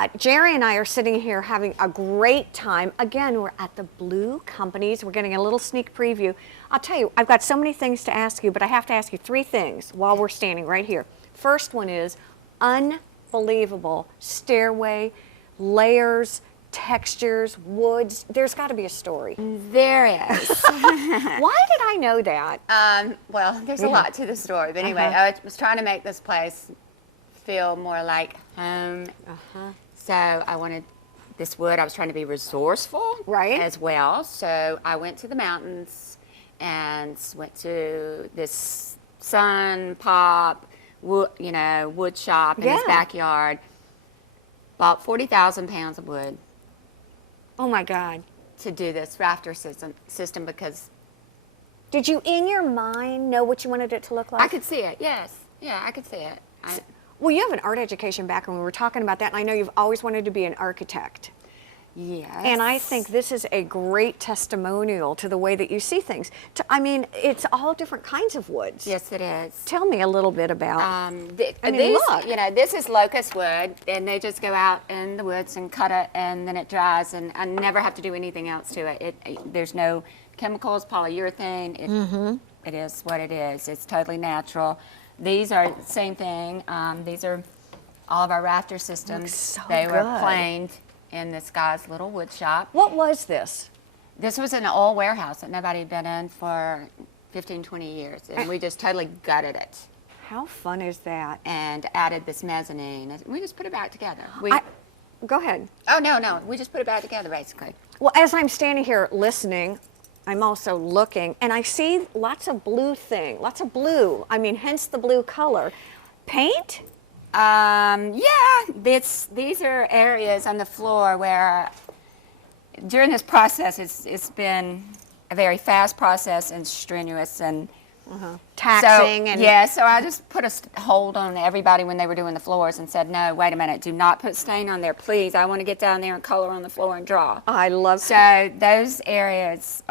But Jerry and I are sitting here having a great time. Again, we're at the Bleu companies. We're getting a little sneak preview. I'll tell you, I've got so many things to ask you, but I have to ask you 3 things while we're standing right here. First one is unbelievable stairway, layers, textures, woods. There's got to be a story. There is. Why did I know that? Well, there's a lot to the story, but anyway, I was trying to make this place feel more like home. So I wanted this wood. I was trying to be resourceful, right, as well. So I went to the mountains and went to this Sun Pop, wood, wood shop in his backyard. Bought 40,000 pounds of wood. Oh my God! To do this rafter system because. Did you, in your mind, know what you wanted it to look like? I could see it. Yes. Yeah, I could see it. Well, you have an art education background. We were talking about that, and I know you've always wanted to be an architect. Yes. And I think this is a great testimonial to the way that you see things. I mean, it's all different kinds of woods. Yes, it is. Tell me a little bit about. Look. This is locust wood, and they just go out in the woods and cut it, and then it dries, and I never have to do anything else to it. There's no chemicals, polyurethane. It is what it is. It's totally natural. These are the same thing. These are all of our rafter systems. So they good. were planed in this guy's little wood shop. What was this? This was an old warehouse that nobody had been in for 15, 20 years, and we just totally gutted it. How fun is that? And added this mezzanine. We just put it back together. Go ahead. Oh, no. We just put it back together, basically. Well, as I'm standing here listening, I'm also looking, and I see lots of blue lots of blue. I mean, hence the blue color. Paint? Yeah, these are areas on the floor where during this process, it's been a very fast process and strenuous and taxing. So I just put a hold on everybody when they were doing the floors and said, no, wait a minute, do not put stain on there, please. I want to get down there and color on the floor and draw. I love So those areas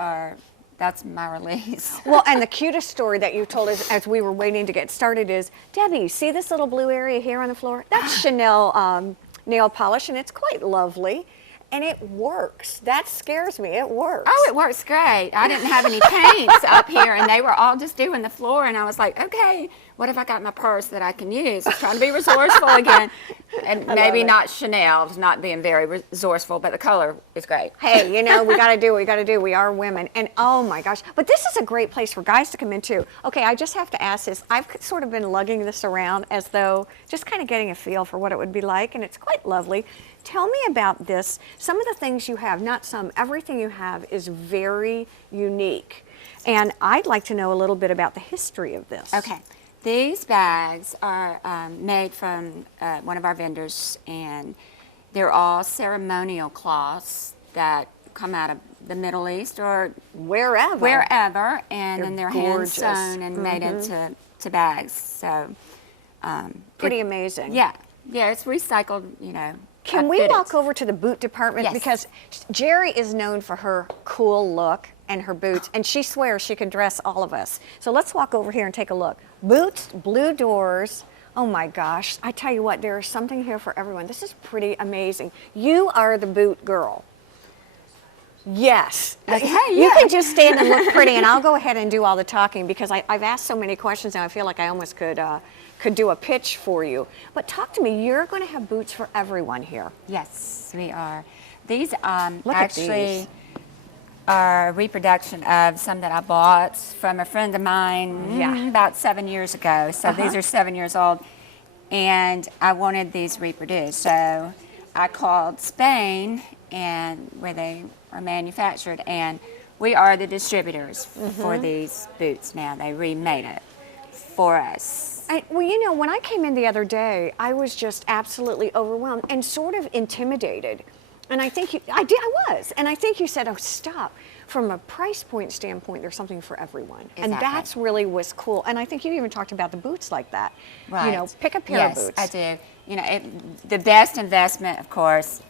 that's my release. Well, and the cutest story that you told us as we were waiting to get started is, Debbie, see this little blue area here on the floor? That's Chanel nail polish, and it's quite lovely. And it works. That scares me. It works. Oh, it works great. I didn't have any paints up here, and they were all just doing the floor, and I was like, okay, what if I got my purse that I can use? I was trying to be resourceful again. And maybe not Chanel, not being very resourceful, but the color is great. Hey, we got to do what we got to do. We are women. And oh my gosh. But this is a great place for guys to come in too. Okay, I just have to ask this. I've sort of been lugging this around as though just kind of getting a feel for what it would be like, and it's quite lovely. Tell me about this. Some of the things you have, not some, everything you have is very unique. And I'd like to know a little bit about the history of this. Okay. These bags are made from one of our vendors, and they're all ceremonial cloths that come out of the Middle East or wherever, and then they're hand sewn and made into bags. So pretty amazing. Yeah, it's recycled. Can we walk over to the boot department? Yes. Because Jerri is known for her cool look and her boots, and she swears she can dress all of us. So let's walk over here and take a look. Boots, blue doors. Oh my gosh, I tell you what, there is something here for everyone. This is pretty amazing. You are the boot girl. Yes. You can just stand and look pretty, and I'll go ahead and do all the talking because I've asked so many questions now I feel like I almost could do a pitch for you. But talk to me, you're going to have boots for everyone here. Yes, we are. These actually are a reproduction of some that I bought from a friend of mine about 7 years ago. So these are 7 years old, and I wanted these reproduced. So I called Spain, and where they are manufactured, and we are the distributors for these boots now. They remade it for us. Well, when I came in the other day, I was just absolutely overwhelmed and sort of intimidated. And I think I was. And I think you said, oh, stop. From a price point standpoint, there's something for everyone. Exactly. And that's really was cool. And I think you even talked about the boots like that. Right. Pick a pair of boots. Yes, I do. The best investment, of course,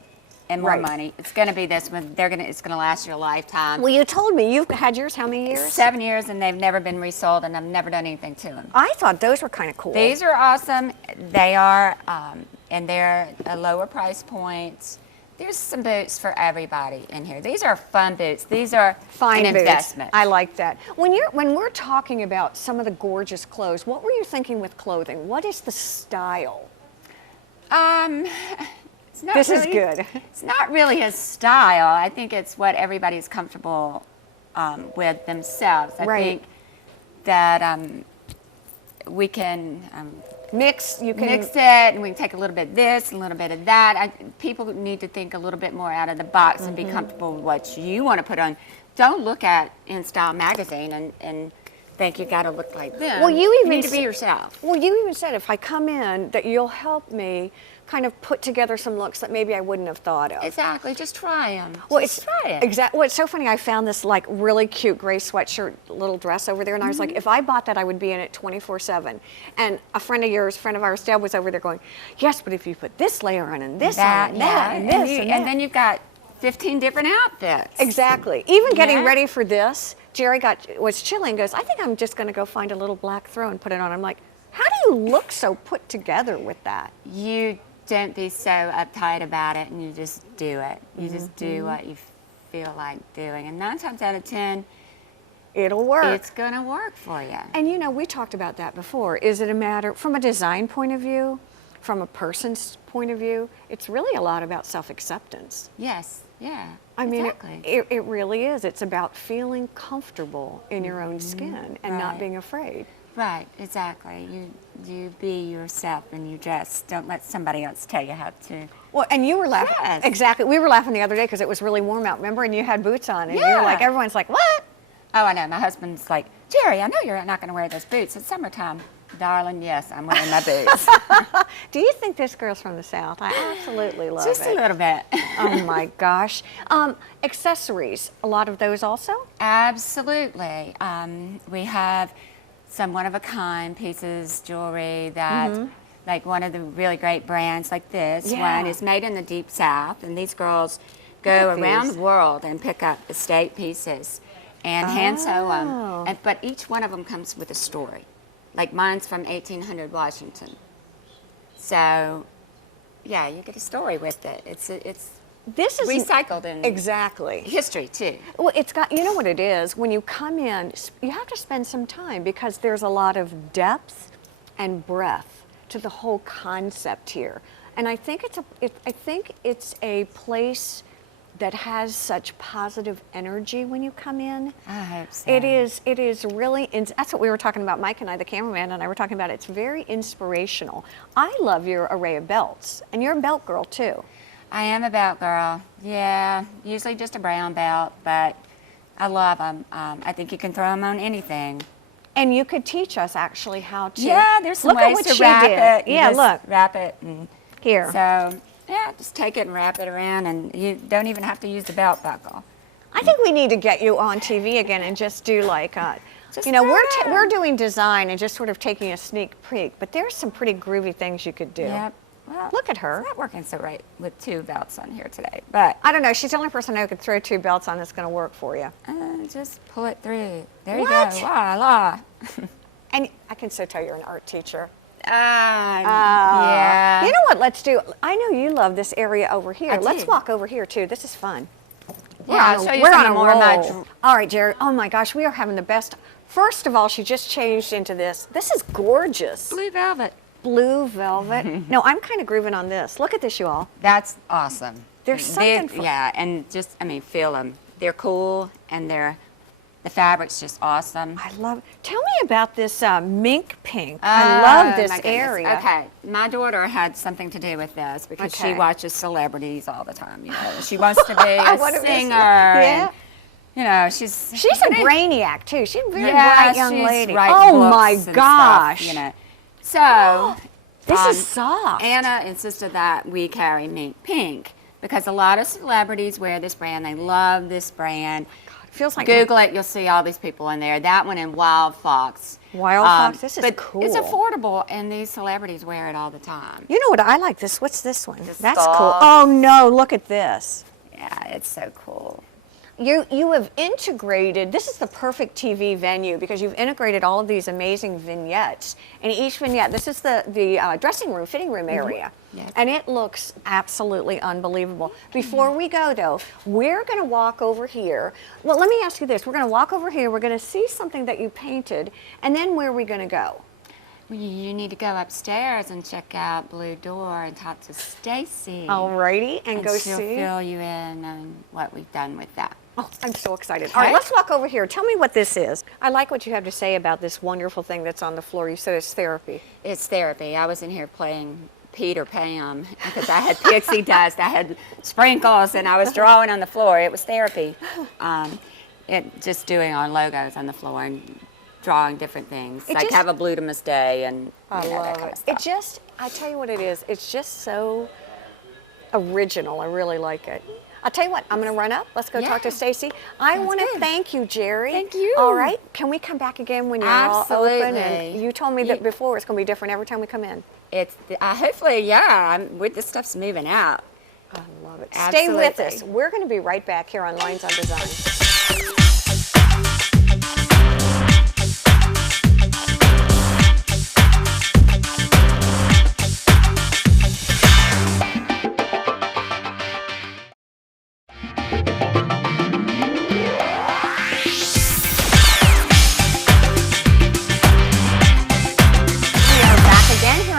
and more money. It's going to be this one. It's going to last you a lifetime. Well, you told me you've had yours how many years? 7 years, and they've never been resold, and I've never done anything to them. I thought those were kind of cool. These are awesome. They are and they're a lower price point. There's some boots for everybody in here. These are fun boots. These are Fine an boots. investment. I like that. When we're talking about some of the gorgeous clothes, what were you thinking with clothing? What is the style? It's not This really, is good. It's not really a style. I think it's what everybody's comfortable with themselves. I Right. think that we can Mix, you can mix it, and we can take a little bit of this, a little bit of that. People need to think a little bit more out of the box and be comfortable with what you want to put on. Don't look at In Style magazine and think you got to look like them. Well, you even need to be yourself. Well, you even said if I come in that you'll help me kind of put together some looks that maybe I wouldn't have thought of. Exactly. Just try them. Well, Just try it. Exactly. Well, it's so funny. I found this like really cute gray sweatshirt little dress over there, and I was like, if I bought that, I would be in it 24/7. And a friend of ours, Deb, was over there going, yes, but if you put this layer on and this on and that and this and that. And then you've got 15 different outfits. Exactly. Even getting Yeah. ready for this, Jerry was chilling and goes, I think I'm just going to go find a little black throw and put it on. I'm like, how do you look so put together with that? You don't be so uptight about it, and you just do it. You just do what you feel like doing. And 9 times out of 10, It'll work. it's going to work for you. And you know, we talked about that before. Is it a matter, from a design point of view, from a person's point of view, it's really a lot about self-acceptance. Yes, yeah. I mean, exactly. it really is. It's about feeling comfortable in your own skin and not Right. being afraid. Right, exactly. You be yourself, and you just don't let somebody else tell you how to. Well, and you were laughing. Yes. Exactly. We were laughing the other day because it was really warm out, remember? And you had boots on, and you were Yeah. like, everyone's like, what? Oh, I know. My husband's like, Jerry, I know you're not going to wear those boots. It's summertime. Darling, yes, I'm wearing my boots. Do you think this girl's from the South? I absolutely love Just it. a little bit. Oh my gosh. Accessories, a lot of those also? Absolutely. We have some one-of-a-kind pieces, jewelry that, like one of the really great brands like this Yeah. one is made in the Deep South, and these girls go Look at around these. the world and pick up estate pieces and hand sew Oh. them. But each one of them comes with a story. Like mine's from 1800 Washington. So, yeah, you get a story with it. It's This is recycled in exactly. history too. Well, it's got, you know what it is? When you come in, you have to spend some time because there's a lot of depth and breadth to the whole concept here. And I think it's a place that has such positive energy when you come in. I hope so. It is really, that's what we were talking about, Mike and I, the cameraman, and I were talking about. It's very inspirational. I love your array of belts, and you're a belt girl too. I am a belt girl. Yeah, usually just a brown belt, but I love them. I think you can throw them on anything. And you could teach us actually how to. Yeah, there's some look at ways what to she wrap did. it. You Yeah, just look wrap it. And here. so, yeah, just take it and wrap it around, and you don't even have to use the belt buckle. I think we need to get you on TV again and just do like, Just you know, throw it we're on. doing design and just sort of taking a sneak peek, but there's some pretty groovy things you could do. Yep. Well, Look at her. It's not working so right with 2 belts on here today, but I don't know. She's the only person who could throw 2 belts on that's going to work for you. just pull it through. There What? you go. La la. And I can so tell you're an art teacher. Yeah. You know what? Let's do. I know you love this area over here. I Let's do. walk over here too. This is fun. Yeah, I'll show you we're some on a more of my roll. All right, Jerry. Oh my gosh, we are having the best. First of all, she just changed into this. This is gorgeous. blue velvet. Blue velvet. No, I'm kind of grooving on this. Look at this, you all. That's awesome. There's something for- yeah, and just, I mean, feel them. They're cool, and the fabric's just awesome. I love. Tell me about this mink pink. I love this my goodness. area. Okay, my daughter had something to do with this because Okay. she watches celebrities all the time. You know, she wants to be What a a singer. yeah. And, you know, she's She's a brainiac too. She's a very yeah, bright young she's lady. writes Oh books my and stuff, gosh. you know, so This is soft. Anna insisted that we carry mink pink because a lot of celebrities wear this brand. They love this brand. Feels like Google it, you'll see all these people in there. That one in Wild Fox. Wild Fox. This is but cool. It's affordable, and these celebrities wear it all the time. You know what I like? This. What's this one? The That's skull. cool. Oh no! Look at this. Yeah, it's so cool. You have integrated, this is the perfect TV venue because you've integrated all of these amazing vignettes. And each vignette, this is the dressing room, fitting room area. Yes. And it looks absolutely unbelievable. Before we go though, we're gonna walk over here. Well, let me ask you this. We're gonna walk over here, we're gonna see something that you painted, and then where are we gonna go? You need to go upstairs and check out Bleu Door and talk to Stacy. Alrighty, and go she'll see. fill you in on what we've done with that. Oh, I'm so excited. All right, let's walk over here. Tell me what this is. I like what you have to say about this wonderful thing that's on the floor. You said it's therapy. It's therapy. I was in here playing Peter Pan because I had pixie dust, I had sprinkles, and I was drawing on the floor. It was therapy. Just doing our logos on the floor and drawing different things. Like have a Bluedamus Day and that kind of stuff. I tell you what it is. It's just so original. I really like it. I'll tell you what, I'm going to run up. Let's go talk to Stacy. I want to thank you, Jerri. Thank you. All right. Can we come back again when you're all open? Absolutely. And you told me that before it's going to be different every time we come in. It's hopefully, yeah. This stuff's moving out. I love it. Absolutely. Stay with us. We're going to be right back here on Lines on Design.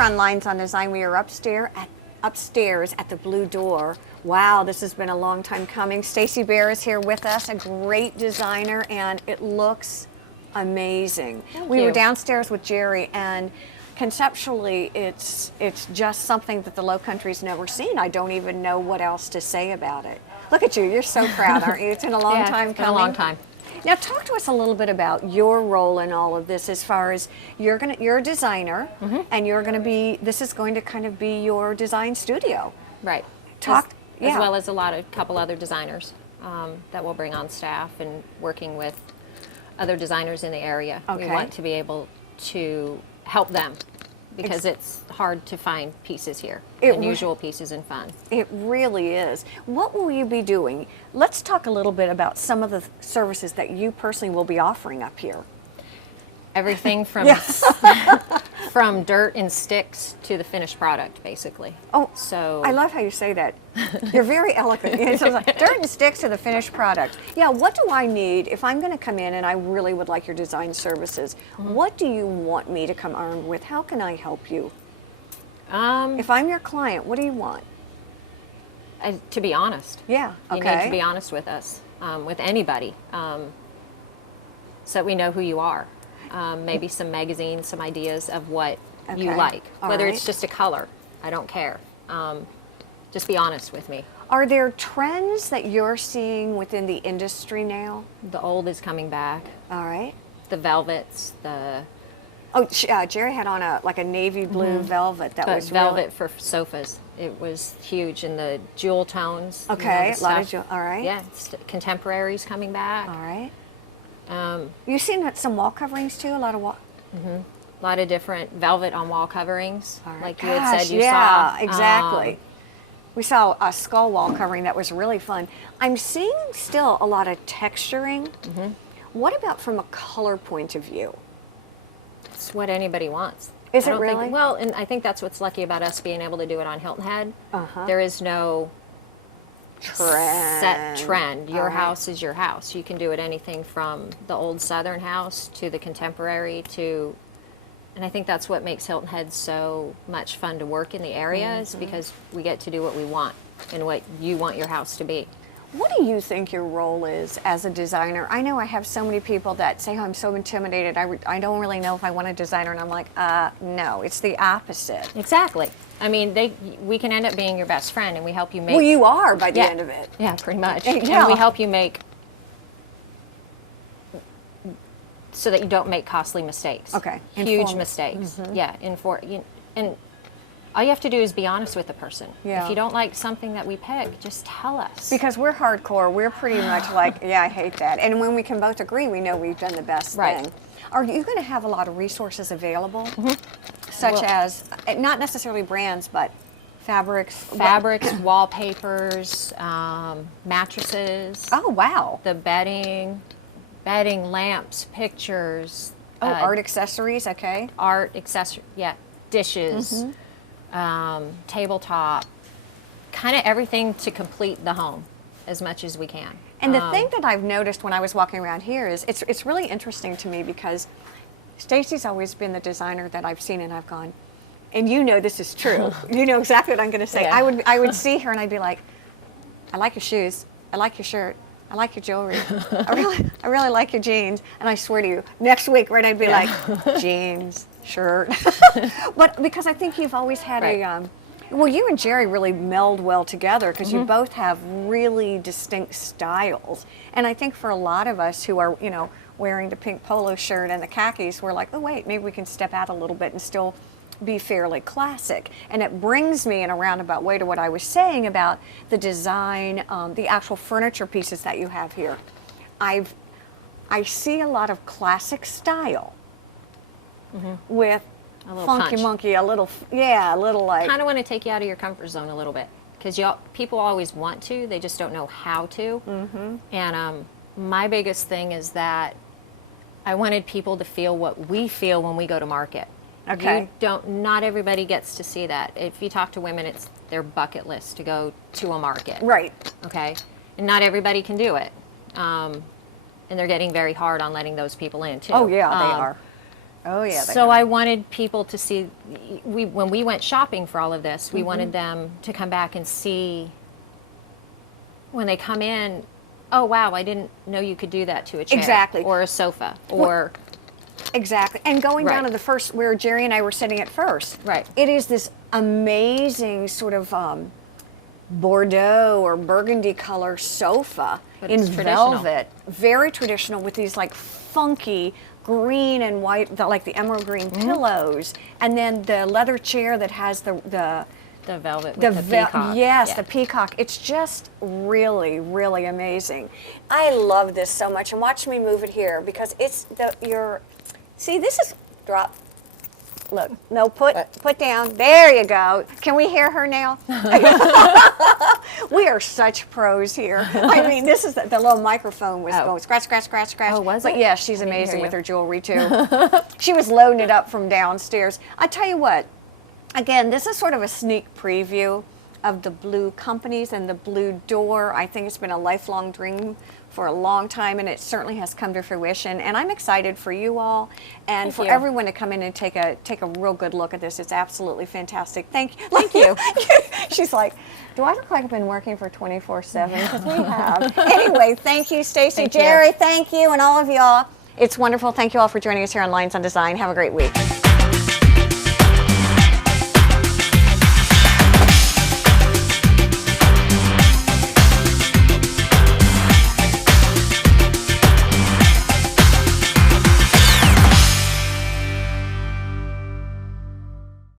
On Lines on Design, we are upstairs at the Bleu Door. Wow, this has been a long time coming. Stacy Bear is here with us, a great designer, and it looks amazing. We were downstairs with Jerri, and conceptually, it's just something that the Low Country's never seen. I don't even know what else to say about it. Look at you, you're so proud, aren't you? It's been a long time coming. It's been a long time. Now talk to us a little bit about your role in all of this as far as you're a designer and this is going to kind of be your design studio. Right. As well as a couple other designers that we'll bring on staff and working with other designers in the area. Okay. We want to be able to help them because it's hard to find pieces here, unusual pieces and fun. It really is. What will you be doing? Let's talk a little bit about some of the services that you personally will be offering up here. Everything from from dirt and sticks to the finished product, basically. Oh, so I love how you say that. You're very eloquent. It's like dirt and sticks to the finished product. Yeah, what do I need if I'm going to come in and I really would like your design services? What do you want me to come armed with? How can I help you? If I'm your client, what do you want? To be honest. Yeah, You need to be honest with us, with anybody, so that we know who you are. Maybe some magazines, some ideas of what you like. Whether it's just a color, I don't care. Just be honest with me. Are there trends that you're seeing within the industry now? The old is coming back. All right. The velvets, Jerri had on a navy blue velvet that was velvet for sofas. It was huge in the jewel tones. Okay, a lot of jewel. All right. Yeah, contemporaries coming back. All right. You've seen some wall coverings too. A lot of wall. A lot of different velvet on wall coverings, All right. like you had said you saw. Yeah, exactly. We saw a skull wall covering that was really fun. I'm seeing still a lot of texturing. What about from a color point of view? It's what anybody wants. Is it really? Well, and I think that's what's lucky about us being able to do it on Hilton Head. There is no set trend. Your house is your house. You can do it anything from the old Southern house to the contemporary to, and I think that's what makes Hilton Head so much fun to work in the area is because we get to do what we want and what you want your house to be. What do you think your role is as a designer? I know I have so many people that say, oh, I'm so intimidated. I don't really know if I want a designer. And I'm like, no, it's the opposite. Exactly. I mean, we can end up being your best friend and we help you make... Well, you are by the end of it. Yeah, pretty much. Yeah. And we help you make... so that you don't make costly mistakes. Okay. Huge mistakes. Yeah. And all you have to do is be honest with the person. Yeah. If you don't like something that we pick, just tell us. Because we're hardcore. We're pretty much like, yeah, I hate that. And when we can both agree, we know we've done the best thing. Are you going to have a lot of resources available? Such as, not necessarily brands, but Fabrics, wallpapers, mattresses. Oh, wow. The bedding, lamps, pictures. Oh, art accessories, okay. Art accessory, yeah, dishes, tabletop, kind of everything to complete the home as much as we can. And the thing that I've noticed when I was walking around here is it's really interesting to me because Stacy's always been the designer that I've seen and I've gone, and you know this is true. You know exactly what I'm going to say. Yeah. I would see her and I'd be like, I like your shoes. I like your shirt. I like your jewelry. I really like your jeans. And I swear to you, next week, right, I'd be like, jeans, shirt. But because I think you've always had well, you and Jerri really meld well together because you both have really distinct styles. And I think for a lot of us who are, you know, wearing the pink polo shirt and the khakis, we're like, oh, wait, maybe we can step out a little bit and still be fairly classic. And it brings me in a roundabout way to what I was saying about the design, the actual furniture pieces that you have here. I see a lot of classic style with A little funky punch. monkey, a little like. Kind of want to take you out of your comfort zone a little bit because people always want to, they just don't know how to. And my biggest thing is that I wanted people to feel what we feel when we go to market. Okay. Not everybody gets to see that. If you talk to women, it's their bucket list to go to a market. Right. Okay. And not everybody can do it. And they're getting very hard on letting those people in too. Oh yeah, they are. Oh yeah. They So are. I wanted people to see, when we went shopping for all of this, we wanted them to come back and see, when they come in, oh wow, I didn't know you could do that to a chair. Exactly. Or a sofa. Or Exactly. And going down Right. to the first, where Jerri and I were sitting at first. Right. It is this amazing sort of Bordeaux or burgundy color sofa But in it's traditional. velvet. Very traditional with these like funky green and white, like the emerald green pillows. And then the leather chair that has the velvet with the peacock. Yes, Yeah. the peacock. It's just really, really amazing. I love this so much. And watch me move it here because it's see, this is drop. Look, no, put down. There you go. Can we hear her now? We are such pros here. I mean, this is the little microphone was going scratch, scratch, scratch, scratch. Oh, was but it? yeah, she's I didn't amazing hear with you. her jewelry too. She was loading it up from downstairs. I tell you what, again, this is sort of a sneak preview of the Bleu companies and the Bleu door. I think it's been a lifelong dream for a long time, and it certainly has come to fruition. And I'm excited for you all and Thank for you. everyone to come in and take a real good look at this. It's absolutely fantastic. Thank you. She's like, do I look like I've been working for 24/7? Because we have. Anyway, thank you, Stacy, Thank you. Jerri, thank you, and all of y'all. It's wonderful. Thank you all for joining us here on Lines on Design. Have a great week.